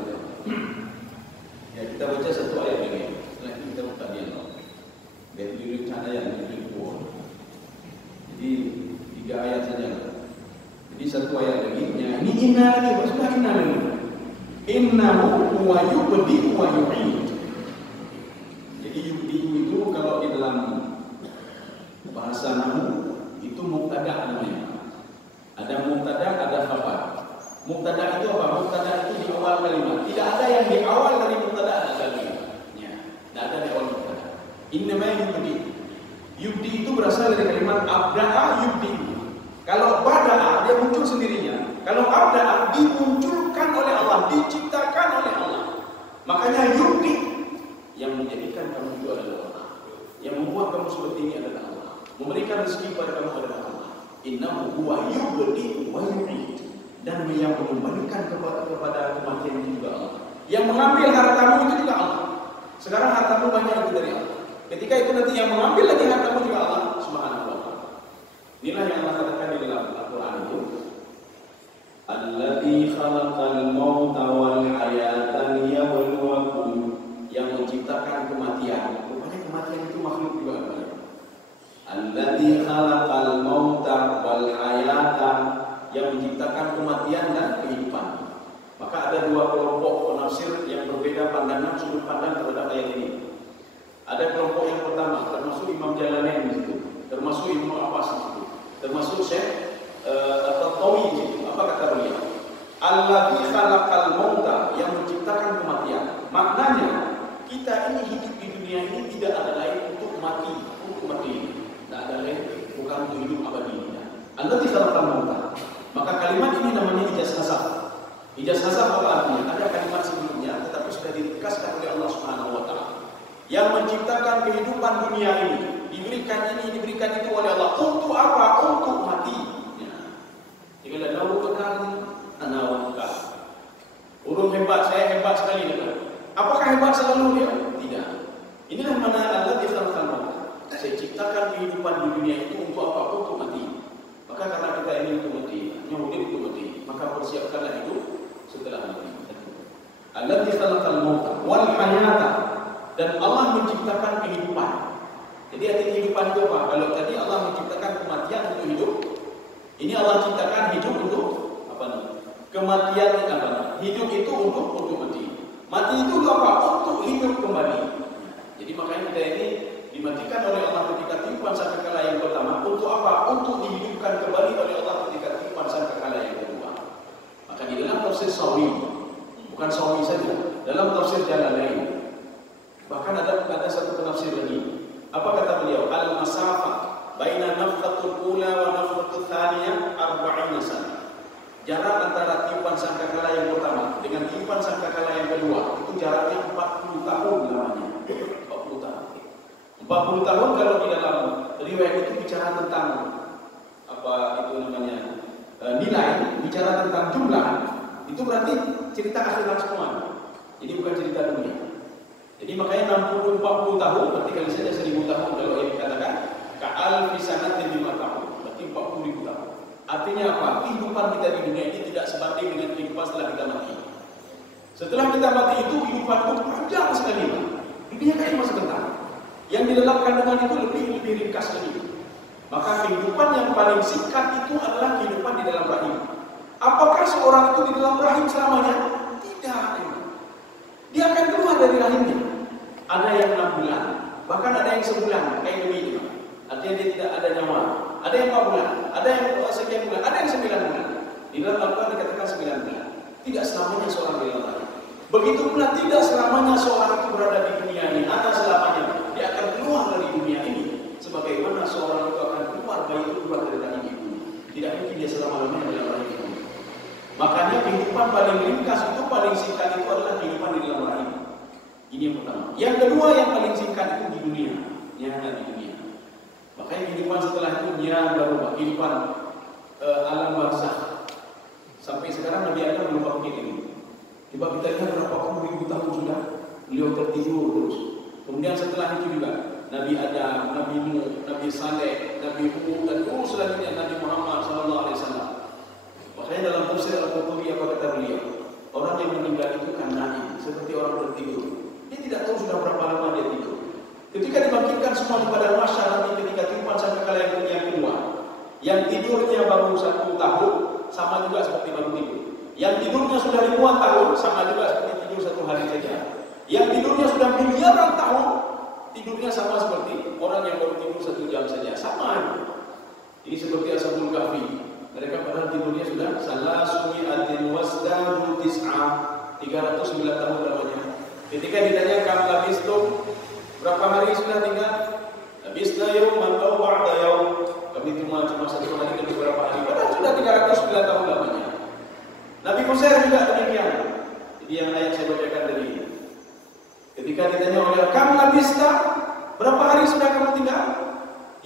Ya, kita baca satu ayat ini. Setelah itu kita buka dialog. Dan judul cara yang judul. Jadi 3 ayat saja. Jadi satu ayat lagi. Ya, ini inna lagi, maksudnya inna lagi. Innahu huwa yubdi wa yu'id. Jadi yubdi itu kalau di dalam bahasa nahwu itu mubtada namanya. Ada mubtada, ada khabar. Mubtada itu apa? Mubtada itu di awal kalimat. Tidak ada yang di awal dari mubtada ada kalimat. Ya, tidak ada di awal mubtada. Ini namanya yubdi. Yubdi itu berasal dari kalimat abda'a yubdi. Kalau bada'a dia muncul sendirinya. Kalau abda'a dimunculkan oleh Allah, diciptakan oleh Allah. Makanya yubdi yang menjadikan kamu itu adalah Allah. Yang membuat kamu seperti ini adalah Allah. Memberikan rezeki kepada kamu adalah Allah. Innahu huwa yubdi wa yu'id. Dan yang mengembalikan kepada kematian itu juga Allah. Yang mengambil hartamu itu juga Allah. Sekarang hartamu banyak itu dari Allah. Ketika itu nanti yang mengambil lagi hartamu juga Allah Subhanahu wa taala. Inilah yang Allah katakan di dalam Al-Qur'an itu. Alladzi khalaqal mauta wal hayata liyabluwakum, yang menciptakan kematian. Rupanya kematian itu makhluk juga apa? Alladzi khalaqal mauta wal hayata, yang menciptakan kematian dan kehidupan. Maka ada 2 kelompok penafsir yang berbeda pandangan, sudut pandang terhadap ayat ini. Ada kelompok yang pertama, termasuk Imam Jalalain di situ, termasuk Ibnu Abbas di situ, termasuk Syekh At-Tawi di situ. Apa kata beliau? Alladzi khalaqal mauta, yang menciptakan kematian. Maknanya kita ini hidup di dunia ini tidak ada lain untuk mati, tidak ada lain, bukan untuk hidup abadi. Alladzi khalaqal mauta. Maka kalimat ini namanya ijaz hasab. Ijaz hasab apa artinya? Ada kalimat sebelumnya, tetapi sudah ditegaskan oleh Allah Subhanahu wa taala. Yang menciptakan kehidupan dunia ini, diberikan itu oleh Allah. Untuk apa? Untuk mati. Jika ada nawu bekal, nawu bekal. Urung hebat, saya hebat sekali. Apakah hebat selalu dia? Tidak. Inilah mana Allah dikatakan. Saya ciptakan kehidupan di dunia itu untuk apa? Untuk mati. Maka karena kita ini untuk mati, nyuruh untuk mati, maka persiapkanlah hidup setelah mati. Allah dikatakan mauta wal hayata, dan Allah menciptakan kehidupan. Jadi arti kehidupan itu apa? Kalau tadi Allah menciptakan kematian untuk hidup, ini Allah ciptakan hidup untuk apa nih? Kematian apa? Hidup itu untuk mati. Mati itu apa? Untuk hidup kembali. Jadi makanya kita ini dimatikan oleh Allah ketika tiupan sangkakala yang pertama. Untuk apa? Untuk dihidupkan kembali oleh Allah ketika tiupan sangkakala yang kedua. Maka di dalam tafsir Sawi, bukan Sawi saja, dalam tafsir Jalalain, bahkan ada satu penafsir lagi. Apa kata beliau? Al-masafah baina nafkhatul ula wa nafkhatul thaniyah 40 Jarak antara tiupan sangkakala yang pertama dengan tiupan sangkakala yang kedua itu jaraknya 40 tahun namanya. 40 tahun. 40 tahun kalau di dalam riwayat itu bicara tentang apa itu namanya nilai, bicara tentang jumlah, itu berarti cerita akhirat semua. Jadi bukan cerita dunia. Jadi makanya 60-40 tahun berarti kali saja 1000 tahun kalau yang dikatakan ka'al fisanat 5 tahun berarti 40.000 tahun. Artinya apa? Kehidupan kita di dunia ini tidak sebanding dengan kehidupan setelah kita mati. Setelah kita mati itu kehidupan itu panjang sekali. Dunia kayak masa sebentar. Yang di dalam kandungan itu lebih ringkas lagi. Maka kehidupan yang paling singkat itu adalah kehidupan di dalam rahim. Apakah seorang itu di dalam rahim selamanya? Tidak. Dia akan keluar dari rahimnya. Ada yang 6 bulan, bahkan ada yang sebulan, kayak begini. Artinya dia tidak ada nyawa. Ada yang 4 bulan, ada yang sekian bulan, ada yang 9 bulan. Di dalam Al-Quran dikatakan 9 bulan. Tidak selamanya seorang di dalam rahim. Begitu pula tidak selamanya seorang itu berada di dunia ini. Ada selamanya dia akan keluar dari dunia ini. Sebagaimana seorang itu akan keluar, bayi itu keluar dari rahim ibu. Tidak mungkin dia selama-lamanya dalam rahim ibu. Makanya kehidupan paling ringkas itu, paling singkat itu adalah kehidupan di dalam rahim. Ini yang pertama. Yang kedua yang paling singkat itu di dunia. Nyata di dunia. Makanya kehidupan setelah itu nyata baru kehidupan alam barzakh. Sampai sekarang Nabi Adam belum bangkit ini. Coba kita lihat berapa puluh ribu tahun sudah beliau tertidur terus. Kemudian setelah itu juga Nabi Adam, Nabi Nuh, Nabi Saleh, Nabi Hud dan terus selanjutnya Nabi Muhammad SAW. Makanya dalam tafsir Al-Qurtubi apa kata beliau? Orang yang meninggal itu kan naim, seperti orang tertidur. Dia tidak tahu sudah berapa lama dia tidur. Ketika dibangkitkan semua di padang mahsyar nanti ketika tiupan sangkakala yang kedua, yang tidurnya baru 1 tahun sama juga seperti baru tidur. Yang tidurnya sudah ribuan tahun sama juga seperti tidur 1 hari saja. Yang tidurnya sudah miliaran tahun tidurnya sama seperti orang yang baru tidur 1 jam saja. Sama. Ini seperti Ashabul Kahfi. Mereka padahal tidurnya sudah salasumi'atin wasdadu tis'ah 309 tahun lamanya. Ketika ditanya kam labistum, berapa hari sudah tinggal? Labisna yawman aw ba'da yawm. Kami cuma 1 hari dan beberapa hari. Padahal sudah 309 tahun lamanya. Nabi Musa juga demikian. Jadi yang ayat saya bacakan tadi. Ketika ditanya oleh kam labista, berapa hari sudah kamu tinggal?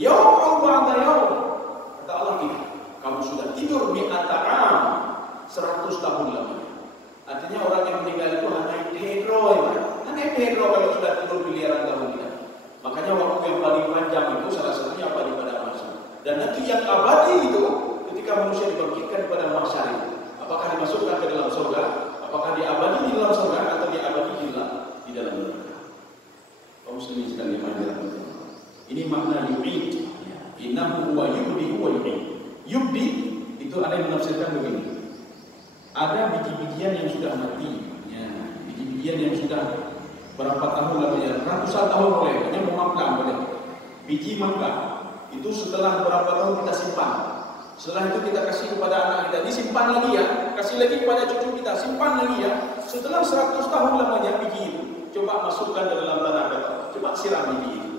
Yawm aw ba'da yawm. Kata Allah ini, kamu sudah tidur mi'ata am 100 tahun lamanya. Artinya orang yang meninggal itu hanya hedro, hanya hedro kalau sudah tidur miliaran tahun kita. Makanya waktu yang paling panjang itu salah satunya apa di padang mahsyar. Dan nanti yang abadi itu ketika manusia dibangkitkan pada mahsyar itu, apakah dimasukkan ke dalam surga? Apakah diabadi di dalam surga atau diabadi di dalam neraka? Kaum muslimin sekalian yang ini makna yu'id. Innahu huwa yubdi huwa yu'id. Yubdi itu ada yang menafsirkan begini. Ada biji-bijian yang sudah mati, ya, biji-bijian yang sudah berapa tahun lamanya, ratusan tahun boleh, hanya mengangkat boleh. Biji mangga itu setelah berapa tahun kita simpan. Setelah itu kita kasih kepada anak kita, disimpan lagi ya, kasih lagi kepada cucu kita, simpan lagi ya. Setelah 100 tahun lamanya biji itu, coba masukkan ke dalam tanah kita, coba siram biji itu.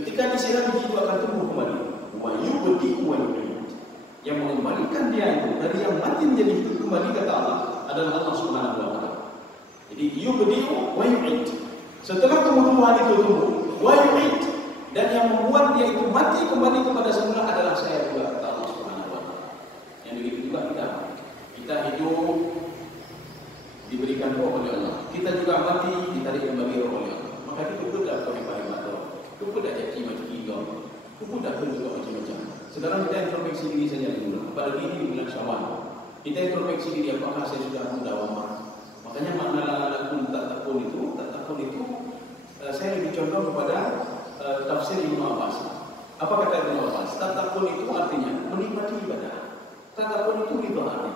Ketika disiram biji itu akan tumbuh kembali. Wa yubdi wa yu'id. Yang mengembalikan dia itu dari yang mati menjadi hidup kembali kata Allah adalah Allah Subhanahu wa taala. Jadi yubdi wa yu'id. Setelah tumbuh-tumbuhan itu tumbuh, wa yu'id, dan yang membuat dia itu mati kembali kepada semula adalah saya juga kata Allah Subhanahu wa taala. Yang begitu juga kita hidup diberikan roh oleh Allah. Kita juga mati ditarik kembali roh oleh Allah. Maka itu betul kami paham atau itu betul jadi macam itu. Itu betul juga macam-macam. Sekarang kita introspeksi diri saja dulu. Apalagi ini bulan Syawal. Kita introspeksi diri apakah saya sudah mudawamah. Makanya makna la'alakum tattaqun itu saya lebih condong kepada tafsir Ibnu Abbas. Apa kata Ibnu Abbas? Tattaqun itu artinya menikmati ibadah. Tattaqun itu ibadah.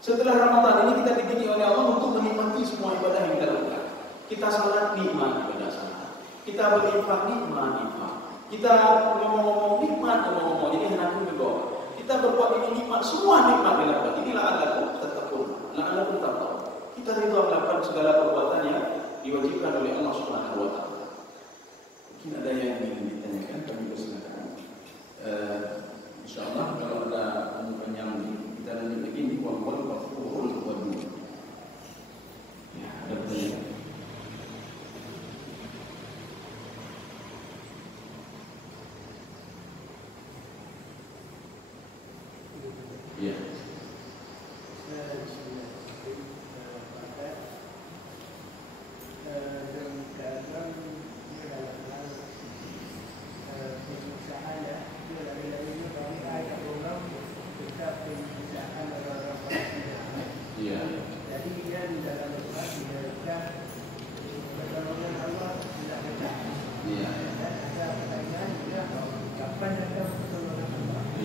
Setelah Ramadan ini kita dididik oleh Allah untuk menikmati semua ibadah yang kita lakukan. Kita salat nikmat ibadah salat. Kita berinfak nikmat infak. Kita ngomong-ngomong nikmat ngomong-ngomong. Jadi hendak juga. Kita berbuat ini nikmat, semua nikmat dilakukan. Inilah la'alakum tattaqun. La'alakum tattaqun. Kita ridha melakukan segala perbuatan yang diwajibkan oleh Allah Subhanahu wa taala. Mungkin ada yang ingin ditanyakan, kami persilakan. Insyaallah kalau ada yang kita lanjut lagi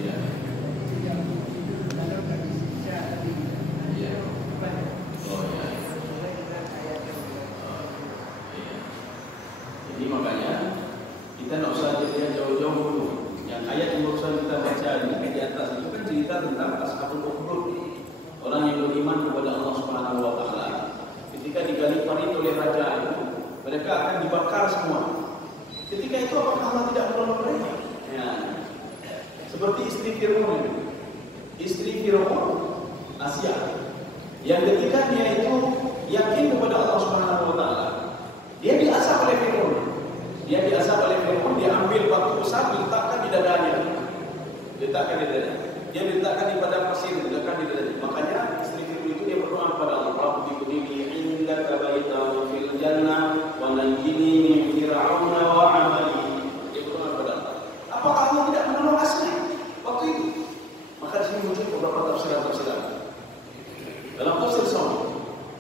Iya. Iya. Oh ya. Iya. Jadi makanya kita nggak usah dilihat jauh-jauh dulu. Yang ayat yang barusan kita baca ini di atas itu kan cerita tentang Ashabul Ukhdud, orang yang beriman kepada Allah Subhanahu Wa Taala. Ketika digali parit oleh raja itu, mereka akan dibakar semua. Ketika itu apakah Allah tidak menolong mereka? Ya. Seperti istri Fir'aun, Asia, yang ketika dia itu yakin kepada Allah Subhanahu Wa Taala, dia diasah oleh Fir'aun. Dia ambil batu besar, diletakkan di dadanya. Dia diletakkan di padang pasir, diletakkan di dadanya. Makanya istri Fir'aun itu dia berdoa kepada Allah, Rabbi qudini indaka baitan fil jannah wa najjini min fir'auna wa 'amali. Dia berdoa kepada Allah. Apakah Allah tidak menolong Asia waktu itu? Maka di sini muncul beberapa tafsiran. Dalam tafsir Sa'di,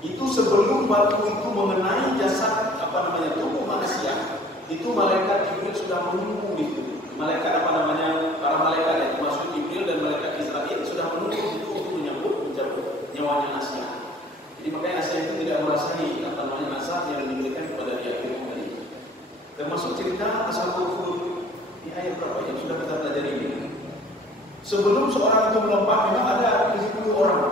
itu sebelum batu itu mengenai jasad tubuh manusia, itu malaikat Jibril sudah menunggu di situ. Para malaikat yang termasuk Jibril dan malaikat Israel sudah menunggu di situ untuk mencabut nyawanya Asia. Jadi makanya Asia itu tidak merasai azab yang diberikan kepada dia tadi. Termasuk cerita Ashabul Ukhdud di ayat berapa yang sudah kita pelajari ini. Sebelum seorang itu melompat, memang ada 77 orang.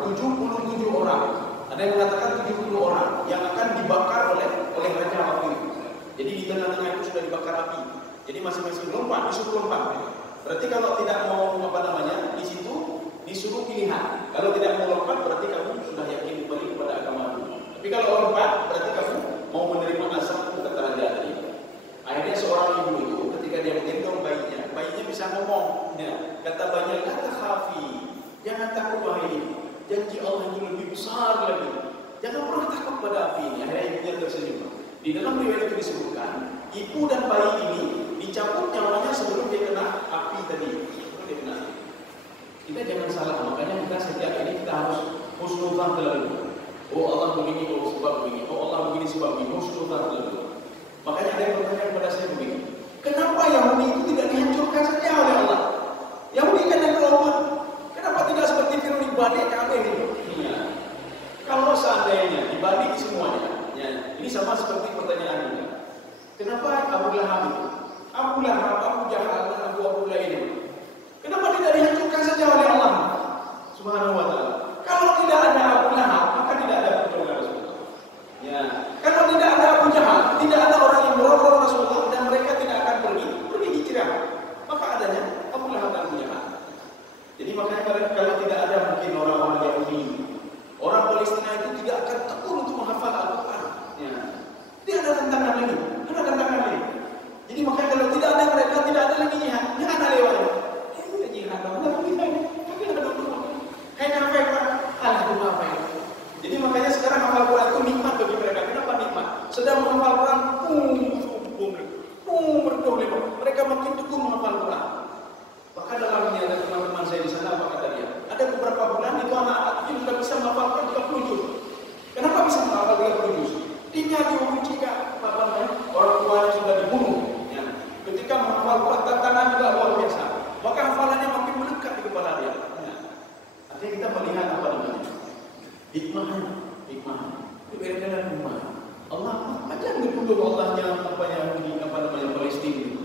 Ada yang mengatakan 70 orang yang akan dibakar oleh raja waktu itu. Jadi di tengah-tengah itu sudah dibakar api. Jadi masing-masing lompat, disuruh lompat. Berarti kalau tidak mau di situ disuruh pilihan. Kalau tidak mau lompat, berarti kamu sudah yakin kembali kepada agama. Tapi kalau lompat, berarti kamu mau menerima azab kata raja tadi. Akhirnya seorang ibu itu ketika dia menggendong bayinya bisa ngomong. Ya, kata bayinya, kata khafi, jangan takut wahai ibu. Janji Allah itu lebih besar lagi. Jangan pernah takut pada api ini. Akhirnya ibunya tersenyum. Di dalam riwayat itu disebutkan, ibu dan bayi ini dicabut nyawanya sebelum dia kena api tadi. Kita jangan salah, makanya kita setiap ini kita harus husnuzan terlalu. Oh Allah begini, oh sebab begini. Oh Allah begini sebab begini. Husnuzan terlalu. Makanya ada yang bertanya kepada saya begini, kenapa Yahudi itu tidak dihancurkan saja oleh Allah? Yahudi kan yang kelompok. Kenapa tidak seperti Fir'aun dibalik Ka'bah itu? Ya. Kalau seandainya dibalik semuanya, ya, ini sama seperti pertanyaan ini. Kenapa Abu Lahab itu? Abu Lahab, Abu Jahal, Abu Lahab ini? Kenapa tidak dihancurkan saja oleh Allah Subhanahu Wa Taala? Kalau tidak ada Abu Lahab, maka tidak ada pertolongan Rasulullah. Ya. Kalau tidak ada Abu Jahal, tidak ada orang yang menolong Rasulullah dan mereka tidak akan pergi hijrah. Maka adanya Abu Lahab dan Abu Jahal. Jadi makanya kalau tidak ada mungkin orang-orang Yahudi, orang Palestina itu tidak akan tekun untuk menghafal Al-Quran. Ya. Tidak ada tantangan lagi. Jadi makanya kalau tidak ada mereka, tidak ada lagi jihad. Jihad ada lewat. Jadi makanya sekarang hafal Quran itu nikmat bagi mereka. Kenapa nikmat? Sedang menghafal Quran, mereka makin tekun menghafal Quran. Maka dalam ini ada teman-teman saya di sana, apa kata dia? Ada beberapa bulan itu anak-anak itu sudah bisa menghafalkan 30 juz. Kenapa bisa menghafal 30 juz? Dia diuji orang tuanya sudah dibunuh. Ya. Ketika menghafal Quran, tantangan juga luar biasa. Maka hafalannya makin melekat di kepala dia. Ya. Artinya kita melihat apa namanya? Hikmah. Itu berbeda hikmah. Allah macam betul Allahnya Palestina.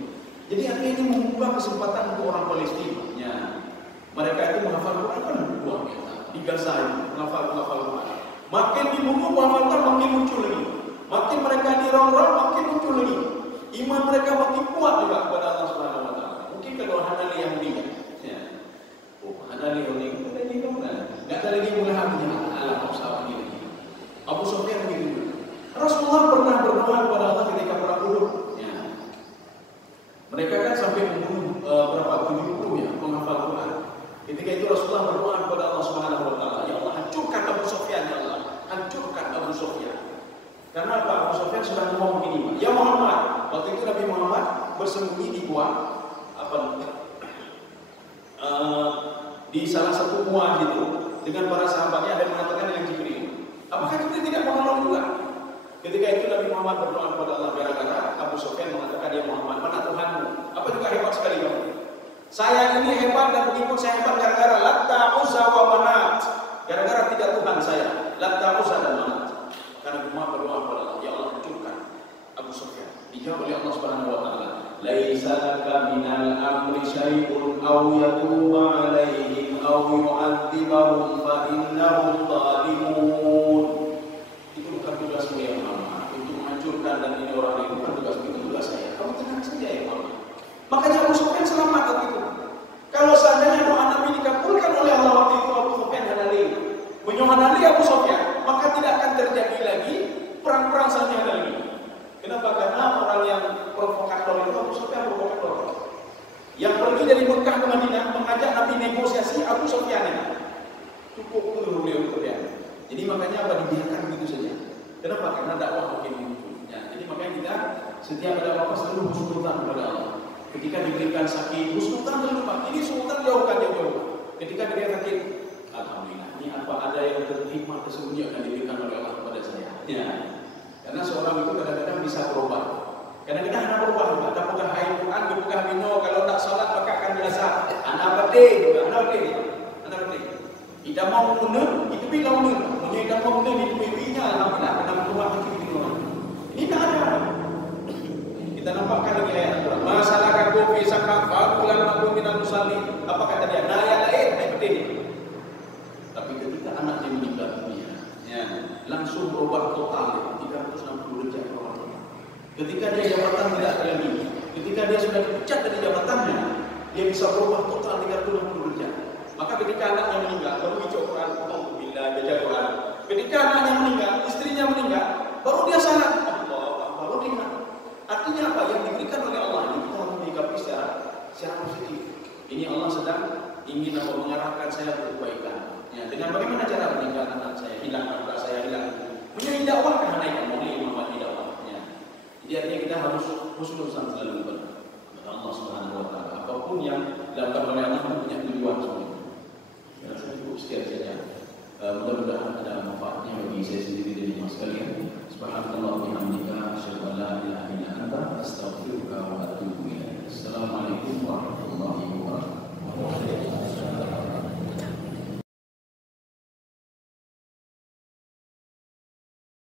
Jadi artinya ini membuka kesempatan untuk orang Palestina. Ya. Mereka itu menghafal Quran kan luar biasa. Di Gaza itu menghafal Quran. Makin dibunuh menghafalkan makin muncul lagi. Makin mereka dirong-rong makin muncul lagi. Iman mereka makin kuat juga kepada Allah Subhanahu Wa Taala. Mungkin kalau Hanali Yahudi, ya. Hanali Yahudi itu lagi nggak ada lagi mulai habisnya. Abu Sufyan begitu. Rasulullah pernah berdoa kepada Allah ketika perang Uhud. Ya. Mereka kan sampai membunuh 70 ya penghafal Quran. Ketika itu Rasulullah berdoa kepada Allah Subhanahu Wa Taala, ya Allah hancurkan Abu Sufyan, ya Allah hancurkan Abu Sufyan. Karena Abu Sufyan sudah ngomong begini, ya Muhammad. Waktu itu Nabi Muhammad bersembunyi di gua di salah satu gua gitu dengan para sahabatnya, ada yang mengatakan yang Jibril. Apakah Jibril tidak menolong juga? Ketika itu Nabi Muhammad berdoa kepada Allah gara-gara Abu Sufyan mengatakan, ya Muhammad, mana Tuhanmu? Apa juga hebat sekali kamu. Saya ini hebat dan pengikut saya hebat gara-gara Latta, Uzza wa Manat. Gara-gara 3 Tuhan saya, Latta, Uzza dan Manat. Karena cuma berdoa kepada Allah, ya Allah hancurkan Abu Sufyan. Dijawab oleh Allah Subhanahu wa taala, "Laisa laka minal amri syai'un aw yatuba 'alaihim aw yu'adzibahum fa innahum zalimun." Itu bukan tugasmu ya Muhammad untuk menghancurkan dan ini orang itu bukan tugasmu, itu tugas saya. Kamu tenang saja ya Muhammad. Makanya Abu Sufyan selamat waktu itu. Kalau seandainya doa Nabi dikabulkan oleh Allah waktu itu, Abu Sufyan halali, menyohanali Abu Sufyan, maka tidak akan terjadi lagi perang-perang selanjutnya lagi. Kenapa? Karena orang yang provokator itu Abu Sufyan provokator. Yang pergi dari Mekah ke Madinah mengajak Nabi negosiasi Abu Sufyan ini. Cukup dulu beliau Sufyan. Jadi makanya apa dibiarkan begitu saja. Kenapa? Karena dakwah makin muncul. Ya, jadi makanya kita setiap ada apa selalu husnudzan kepada Allah. Ketika diberikan sakit, husnudzan terlupa. Ini sultan jauhkan jauh-jauh. Ketika dia sakit, alhamdulillah. Ini apa ada yang terhikmah tersembunyi akan diberikan oleh Allah kepada saya. Ya. Karena seorang itu kadang-kadang bisa berubah. Kadang-kadang anak berubah juga. Tak pegah air Quran, dipegah minum. Kalau tak salat maka akan biasa. Anak bedih juga. Anak bedih. Kita mau guna, itu bila guna. Punya kita mau guna, itu bibinya. Alhamdulillah. Kena berubah nanti di luar. Ini tak ada. Kita nampakkan lagi ayat Al-Quran. Masalah kaku fisakah fakulan makhluk minal musalli. Apa kata dia? Nah ayat lain. Ayat bedih. Tapi ketika anak dia meninggal dunia, ya, langsung berubah total 360 derajat orang. Ketika dia jabatan tidak ada lagi, ketika dia sudah dipecat dari jabatannya, dia bisa berubah total 360 derajat. Maka ketika anaknya meninggal, baru baca Quran, bila baca Quran. Ketika anaknya meninggal, istrinya meninggal, baru dia salat. Allah, baru dia. Artinya apa? Yang diberikan oleh Allah ini kita harus menyikapi secara positif. Ini Allah sedang ingin mengarahkan saya ke kebaikan. Ya, dengan bagaimana cara meninggal anak saya, hilang anak saya, hilang. Punya dakwah kan anak yang boleh memahami dakwahnya. Jadi artinya kita harus husnuzan selalu kepada Allah Subhanahu wa taala. Apapun yang dilakukan oleh Allah itu punya tujuan sebenarnya. Ya, saya cukup sekian saja. Mudah-mudahan ada manfaatnya bagi saya sendiri dan mas sekalian. Subhanallah wa bihamdika, asyhadu an